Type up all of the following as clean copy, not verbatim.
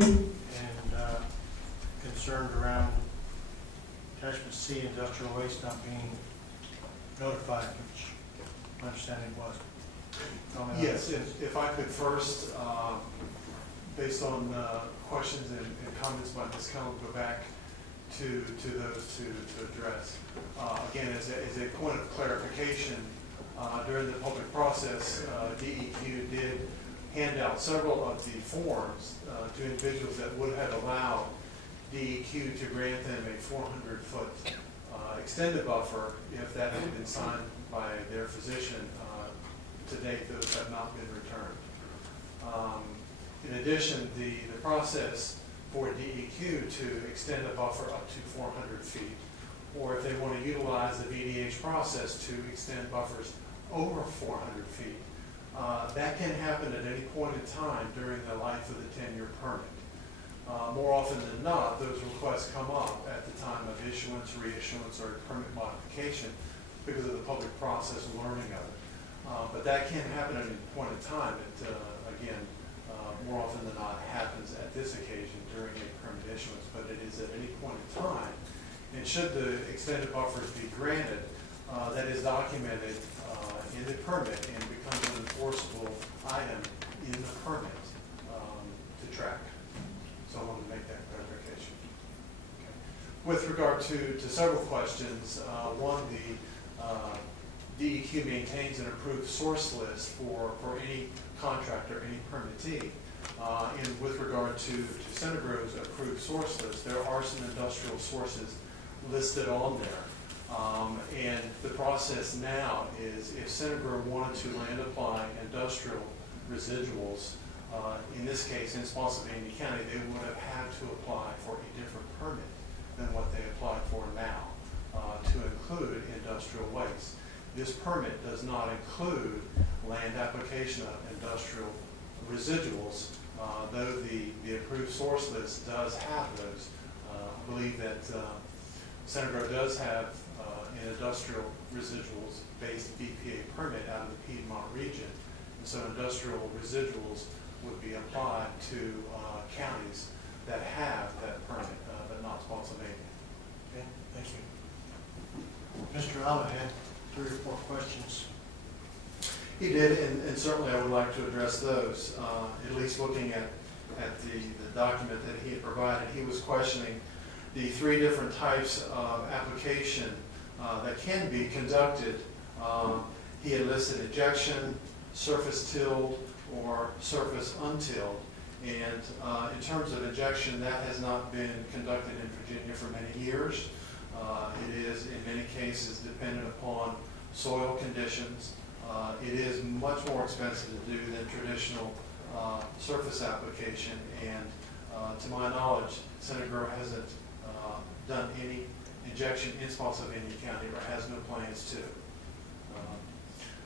and concerned around attachment C, industrial waste not being notified, which my understanding was. Comment on Yes, that. if I could first, based on questions and comments by Ms. Kellum, go back to those to address. Again, as a point of clarification, during the public process, DEQ did hand out several of the forms to individuals that would have allowed DEQ to grant them a 400-foot extended buffer if that had been signed by their physician. To date, those have not been returned. In addition, the process for DEQ to extend a buffer up to 400 feet, or if they want to utilize the VDH process to extend buffers over 400 feet, that can happen at any point in time during the life of the 10-year permit. More often than not, those requests come up at the time of issuance, reissuance, or permit modification because of the public process and learning of it. But that can happen at any point in time. It, again, more often than not happens at this occasion during a permit issuance, but it is at any point in time. And should the extended buffers be granted, that is documented in the permit and becomes an enforceable item in the permit to track. So I wanted to make that clarification. Okay. With regard to several questions, one, the DEQ maintains an approved source list for any contractor, any permittee. And with regard to Synagro's approved source list, there are some industrial sources listed on there. And the process now is if Synagro wanted to land apply industrial residuals, in this case in Spotsylvania County, they would have had to apply for a different permit than what they applied for now to include industrial waste. This permit does not include land application of industrial residuals, though the approved source list does have those. I believe that Synagro does have an industrial residuals based VPA permit out of the Piedmont region. And so industrial residuals would be applied to counties that have that permit, but not Spotsylvania. Okay, thank you. Mr. Allen had 3 or 4 questions. He did, and certainly I would like to address those. At least looking at the document that he had provided, he was questioning the 3 different types of application that can be conducted. He had listed ejection, surface tilled, or surface untilled. And in terms of ejection, that has not been conducted in Virginia for many years. It is in many cases dependent upon soil conditions. It is much more expensive to do than traditional surface application, and to my knowledge, Synagro hasn't done any injection in Spotsylvania County or has no plans to.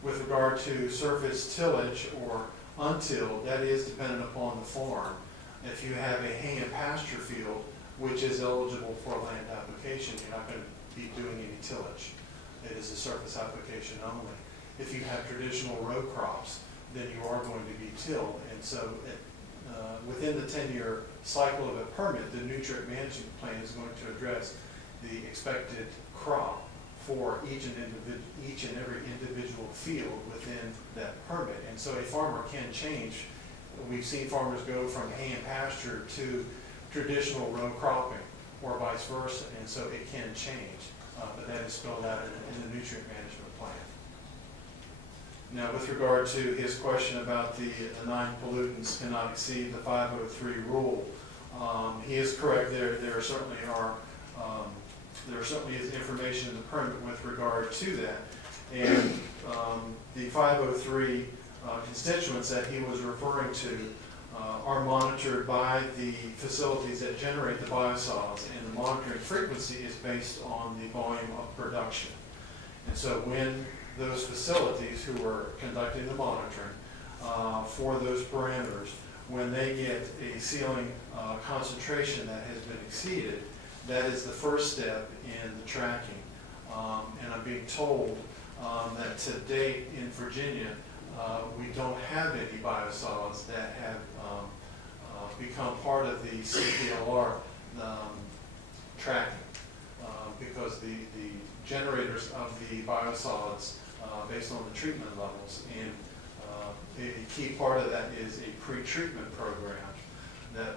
With regard to surface tillage or untilled, that is dependent upon the farm. If you have a hay and pasture field, which is eligible for a land application, you're not going to be doing any tillage. It is a surface application only. If you have traditional row crops, then you are going to be tilled. And so within the 10-year cycle of a permit, the nutrient management plan is going to address the expected crop for each and every individual field within that permit. And so a farmer can change. We've seen farmers go from hay and pasture to traditional row cropping or vice versa, and so it can change. But that is spelled out in the nutrient management plan. Now, with regard to his question about the 9 pollutants cannot exceed the 503 rule, he is correct. There certainly is information in the permit with regard to that, and the 503 constituents that he was referring to are monitored by the facilities that generate the biosolids, and the monitoring frequency is based on the volume of production. And so when those facilities who are conducting the monitoring for those parameters, when they get a ceiling concentration that has been exceeded, that is the first step in the tracking. And I'm being told that to date in Virginia, we don't have any biosolids that have become part of the CPLR tracking, because the generators of the biosolids based on the treatment levels, and a key part of that is a pre-treatment program that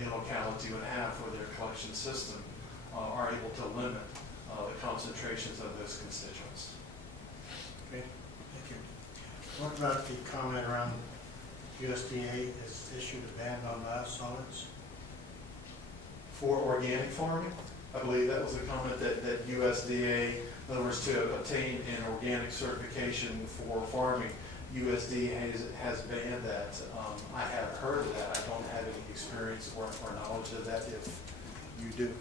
in locality would have for their collection system, are able to limit the concentrations of those constituents. Okay, thank you. What about the comment around USDA has issued a ban on biosolids? For organic farming, I believe that was a comment that USDA, in other words, to obtain an organic certification for farming, USDA has banned that. I have heard of that. I don't have any experience or knowledge of that. If you do.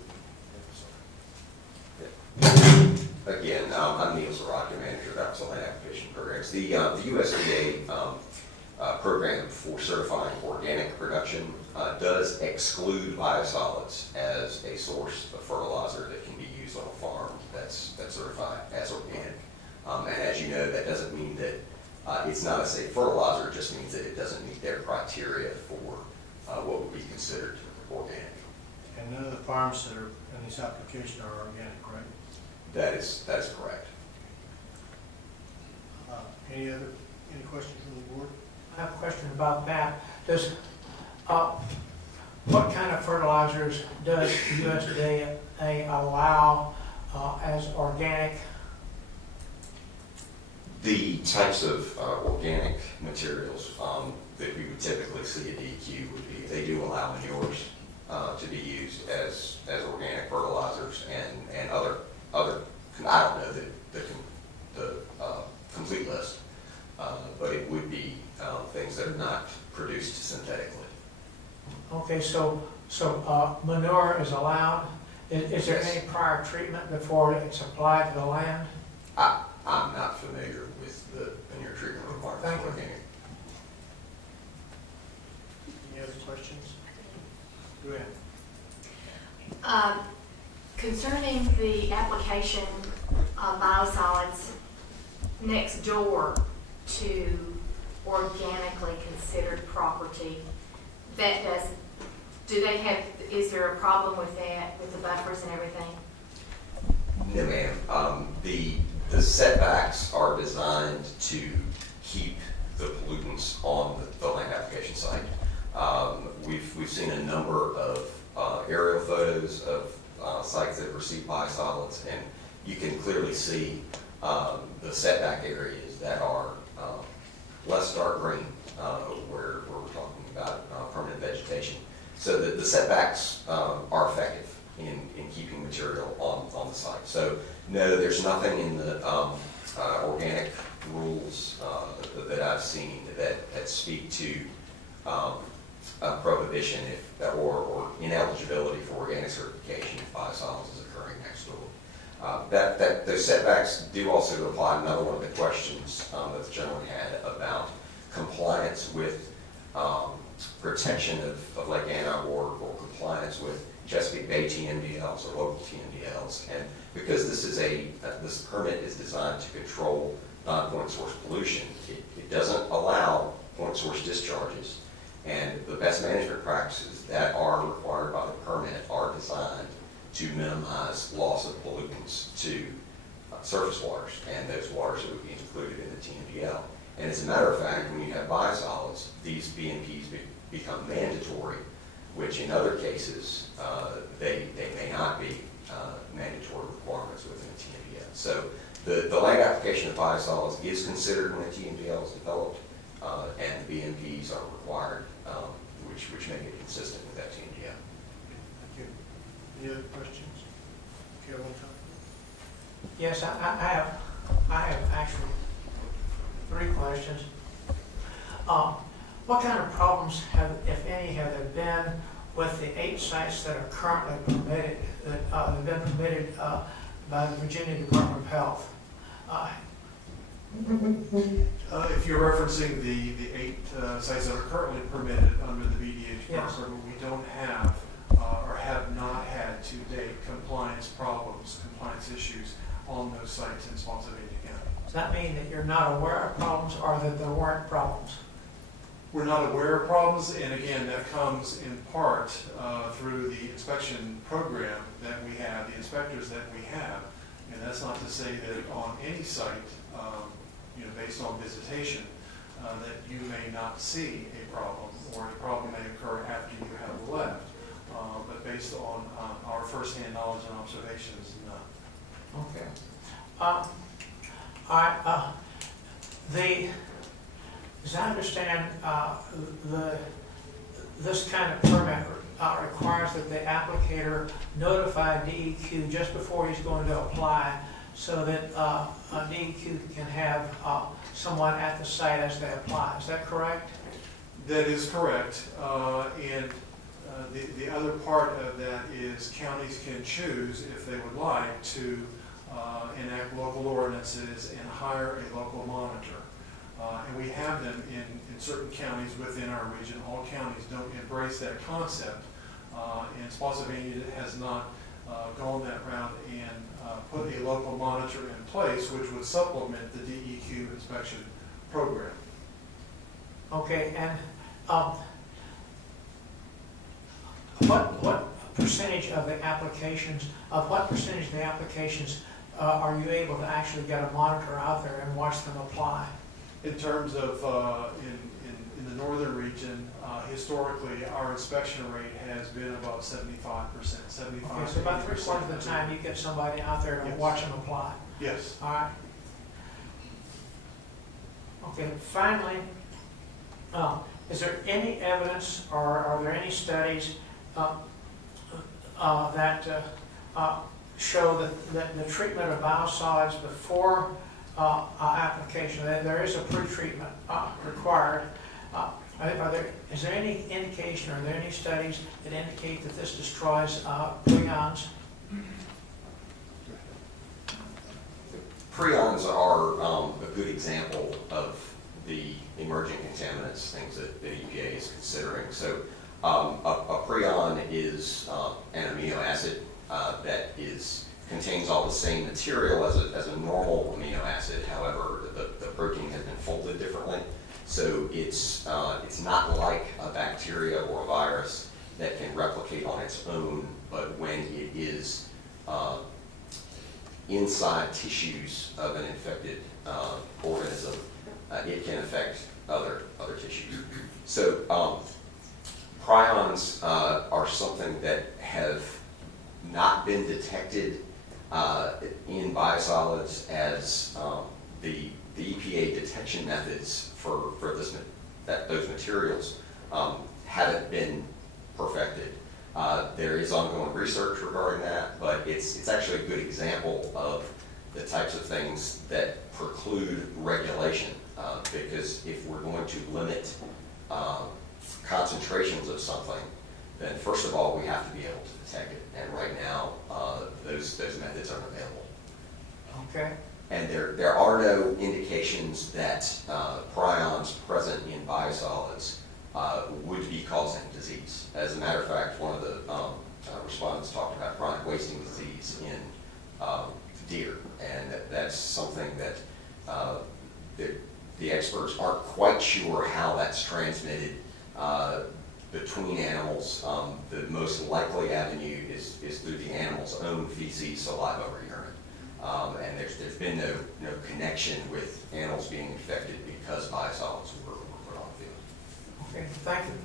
Again, I'm Neil Zaraki, manager of Spotsylvania application programs. The USDA program for certifying organic production does exclude biosolids as a source of fertilizer that can be used on a farm that's certified as organic. And as you know, that doesn't mean that it's not a safe fertilizer. It just means that it doesn't meet their criteria for what would be considered organic. And none of the farms that are in this application are organic, right? That is correct. Any questions from the board? I have a question about that. Does, what kind of fertilizers does USDA allow as organic? The types of organic materials that we would typically see at DEQ would be, they do allow manures to be used as organic fertilizers and other, I don't know the complete list, but it would be things that are not produced synthetically. Okay, so manure is allowed. Is there Yes. any prior treatment before it's applied to the land? I'm not familiar with the manure treatment requirements Thank for you. organic. Any other questions? Go ahead. Concerning the application of biosolids next door to organically considered property, is there a problem with that, with the buffers and everything? No, ma'am. The setbacks are designed to keep the pollutants on the land application site. We've seen a number of aerial photos of sites that receive biosolids, and you can clearly see the setback areas that are less dark green, where we're talking about permanent vegetation. So the setbacks are effective in keeping material on the site. So no, there's nothing in the organic rules that I've seen that speak to a prohibition or ineligibility for organic certification if biosolids is occurring next door. Those setbacks do also apply to another one of the questions that the gentleman had about compliance with protection of Lake Anna or compliance with Chesapeake Bay TMDLs or local TMDLs. And because this permit is designed to control non-point source pollution, it doesn't allow point source discharges. And the best management practices that are required by the permit are designed to minimize loss of pollutants to surface waters, and those waters that would be included in the TMDL. And as a matter of fact, when you have biosolids, these BMPs become mandatory, which in other cases, they may not be mandatory requirements within a TMDL. So the land application of biosolids is considered when a TMDL is developed, and the BMPs are required, which make it consistent with that TMDL. Thank you. Any other questions? Carolyn? Yes, I have actually 3 questions. What kind of problems if any, have there been with the 8 sites that are currently permitted, that have been permitted by the Virginia Department of Health? If you're referencing the 8 sites that are currently permitted under the VDH Yes. program, we don't have or have not had to date compliance issues on those sites in Spotsylvania County. Does that mean that you're not aware of problems or that there weren't problems? We're not aware of problems, and again, that comes in part through the inspection program that we have, the inspectors that we have. And that's not to say that on any site, based on visitation, that you may not see a problem, or a problem may occur after you have left. But based on our firsthand knowledge and observations, no. Okay. As I understand, this kind of permit requires that the applicator notify DEQ just before he's going to apply, so that DEQ can have someone at the site as they apply. Is that correct? That is correct. And the other part of that is counties can choose, if they would like, to enact local ordinances and hire a local monitor. And we have them in certain counties within our region. All counties don't embrace that concept. And Spotsylvania has not gone that route and put a local monitor in place, which would supplement the DEQ inspection program. Okay, and what percentage of the applications, are you able to actually get a monitor out there and watch them apply? In terms of in the northern region, historically, our inspection rate has been about 75%. 75. Okay, so about 3/4 of the time you get somebody out there to Yes. watch them apply. Yes. All right. Okay, finally, is there any evidence, or are there any studies that show that the treatment of biosolids before application, that there is a pre-treatment required? Is there any indication, or are there any studies that indicate that this destroys prions? Prions are a good example of the emerging contaminants, things that the EPA is considering. So a prion is an amino acid that contains all the same material as a normal amino acid. However, the protein has been folded differently. So it's not like a bacteria or a virus that can replicate on its own, but when it is inside tissues of an infected organism, it can affect other tissues. So prions are something that have not been detected in biosolids, as the EPA detection methods for those materials haven't been perfected. There is ongoing research regarding that, but it's actually a good example of the types of things that preclude regulation, because if we're going to limit concentrations of something, then first of all, we have to be able to detect it. And right now, those methods aren't available. Okay. And there are no indications that prions present in biosolids would be causing disease. As a matter of fact, one of the respondents talked about chronic wasting disease in deer, and that's something that the experts aren't quite sure how that's transmitted between animals. The most likely avenue is through the animal's own feces, saliva, or urine. And there's been no connection with animals being infected because biosolids were put on the field. Okay, thank you.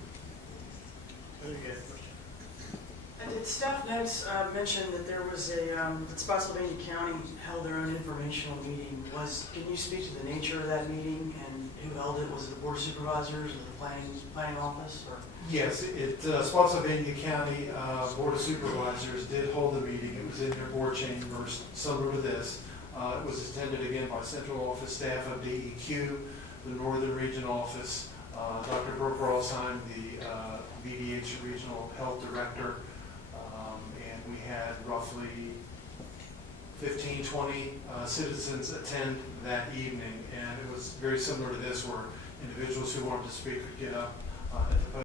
Did staff notes mention that there was that Spotsylvania County held their own informational meeting? Can you speak to the nature of that meeting and who held it? Was it the Board of Supervisors or the planning office? Or? Yes, Spotsylvania County Board of Supervisors did hold a meeting. It was in their board chambers, similar to this. It was attended again by Central Office staff of DEQ, the Northern Region Office, Dr. Brooke Rossheim, the VDH Regional Health Director, and we had roughly 15, 20 citizens attend that evening, and it was very similar to this, where individuals who wanted to speak could get up at the podium